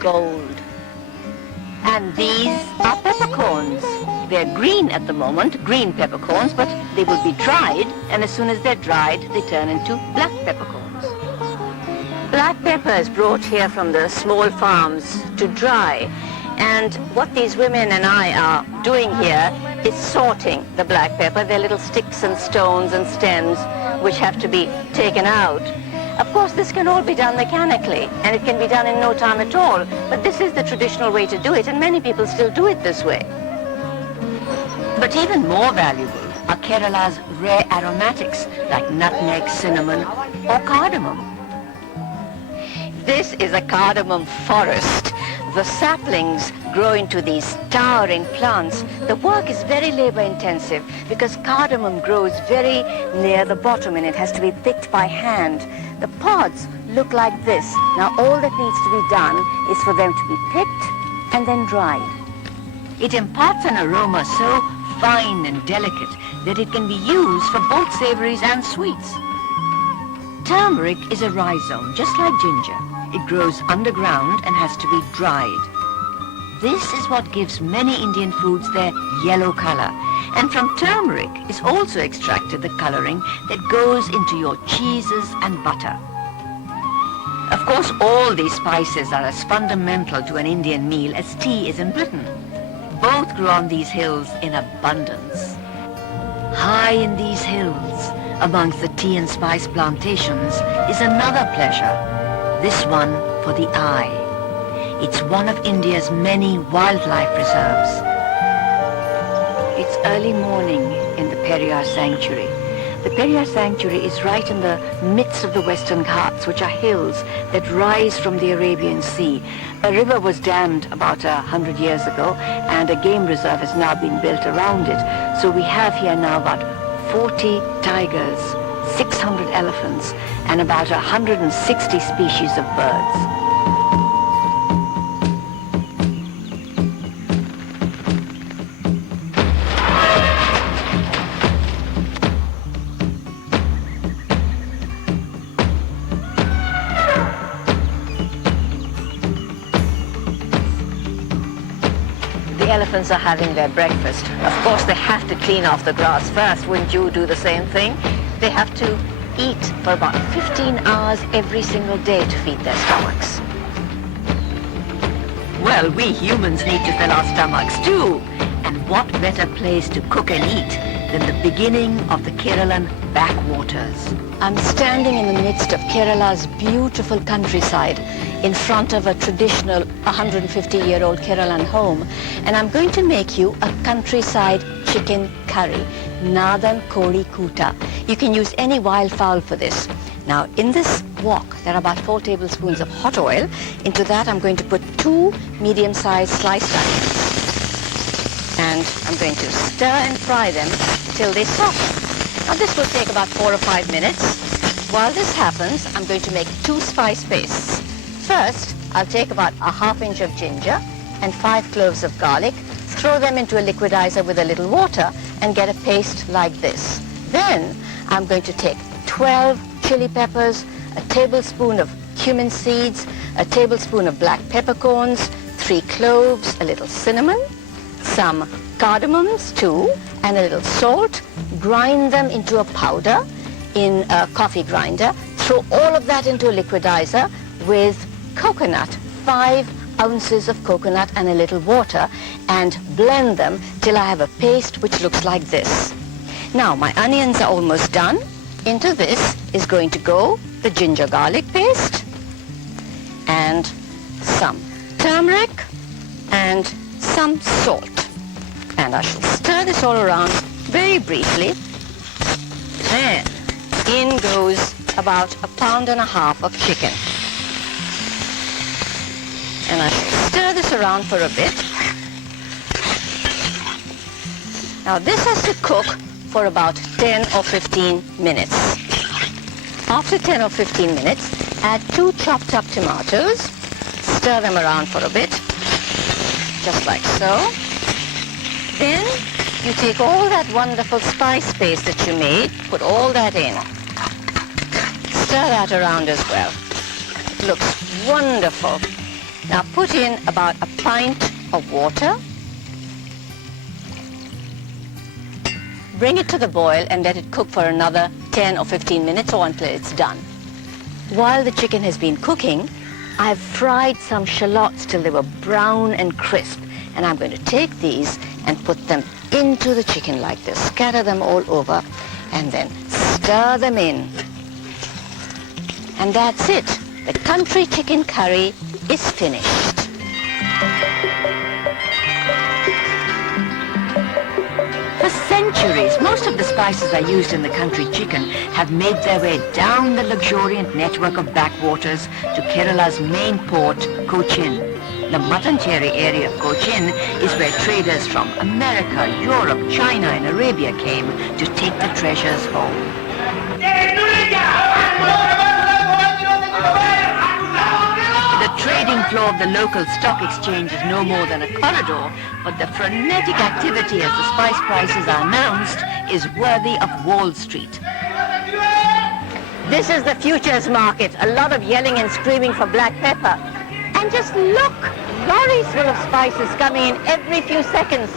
gold. And these are peppercorns. They're green at the moment, green peppercorns, but they will be dried, and as soon as they're dried, they turn into black peppercorns. Black pepper is brought here from the small farms to dry, and what these women and I are doing here is sorting the black pepper. They're little sticks and stones and stems which have to be taken out. Of course, this can all be done mechanically, and it can be done in no time at all, but this is the traditional way to do it, and many people still do it this way. But even more valuable are Kerala's rare aromatics like nutmeg, cinnamon, or cardamom. This is a cardamom forest. The saplings grow into these towering plants. The work is very labor-intensive because cardamom grows very near the bottom and it has to be picked by hand. The pods look like this. Now all that needs to be done is for them to be picked and then dried. It imparts an aroma so fine and delicate that it can be used for both savories and sweets. Turmeric is a rhizome, just like ginger. It grows underground and has to be dried. This is what gives many Indian foods their yellow color. And from turmeric is also extracted the coloring that goes into your cheeses and butter. Of course, all these spices are as fundamental to an Indian meal as tea is in Britain. Both grow on these hills in abundance. High in these hills, amongst the tea and spice plantations, is another pleasure, this one for the eye. It's one of India's many wildlife reserves. It's early morning in the Periyar Sanctuary. The Periyar Sanctuary is right in the midst of the Western Ghats, which are hills that rise from the Arabian Sea. A river was dammed about 100 years ago, and a game reserve has now been built around it. So we have here now about 40 tigers, 600 elephants, and about 160 species of birds. The elephants are having their breakfast. Of course, they have to clean off the grass first. Wouldn't you do the same thing? They have to eat for about 15 hours every single day to feed their stomachs. Well, we humans need to fill our stomachs too. And what better place to cook and eat than the beginning of the Keralan backwaters? I'm standing in the midst of Kerala's beautiful countryside in front of a traditional 150-year-old Keralan home, and I'm going to make you a countryside chicken curry, Nadan Kodi Kuta. You can use any wild fowl for this. Now in this wok there are about 4 tablespoons of hot oil. Into that I'm going to put 2 medium-sized sliced onions, and I'm going to stir and fry them till they soften. Now this will take about 4 or 5 minutes. While this happens, I'm going to make 2 spice pastes. First, I'll take about a ½ inch of ginger and 5 cloves of garlic, throw them into a liquidizer with a little water and get a paste like this. Then I'm going to take 12 chili peppers, a tablespoon of cumin seeds, a tablespoon of black peppercorns, 3 cloves, a little cinnamon, some cardamoms too, and a little salt. Grind them into a powder in a coffee grinder. Throw all of that into a liquidizer with coconut, 5 ounces of coconut and a little water, and blend them till I have a paste which looks like this. Now my onions are almost done. Into this is going to go the ginger garlic paste and some turmeric and some salt. And I shall stir this all around very briefly. Then in goes about 1.5 pounds of chicken. And I shall stir this around for a bit. Now this has to cook for about 10 or 15 minutes. After 10 or 15 minutes, add 2 chopped up tomatoes. Stir them around for a bit, just like so. Then you take all that wonderful spice paste that you made, put all that in. Stir that around as well. It looks wonderful. Now put in about a pint of water. Bring it to the boil and let it cook for another 10 or 15 minutes or until it's done. While the chicken has been cooking, I've fried some shallots till they were brown and crisp. And I'm going to take these and put them into the chicken like this. Scatter them all over and then stir them in. And that's it. The country chicken curry is finished. For centuries, most of the spices I used in the country chicken have made their way down the luxuriant network of backwaters to Kerala's main port, Cochin. The Mattancherry area of Cochin is where traders from America, Europe, China and Arabia came to take the treasures home. The trading floor of the local stock exchange is no more than a corridor, but the frenetic activity as the spice prices are announced is worthy of Wall Street. This is the futures market, a lot of yelling and screaming for black pepper. And just look, lorries full of spices coming in every few seconds.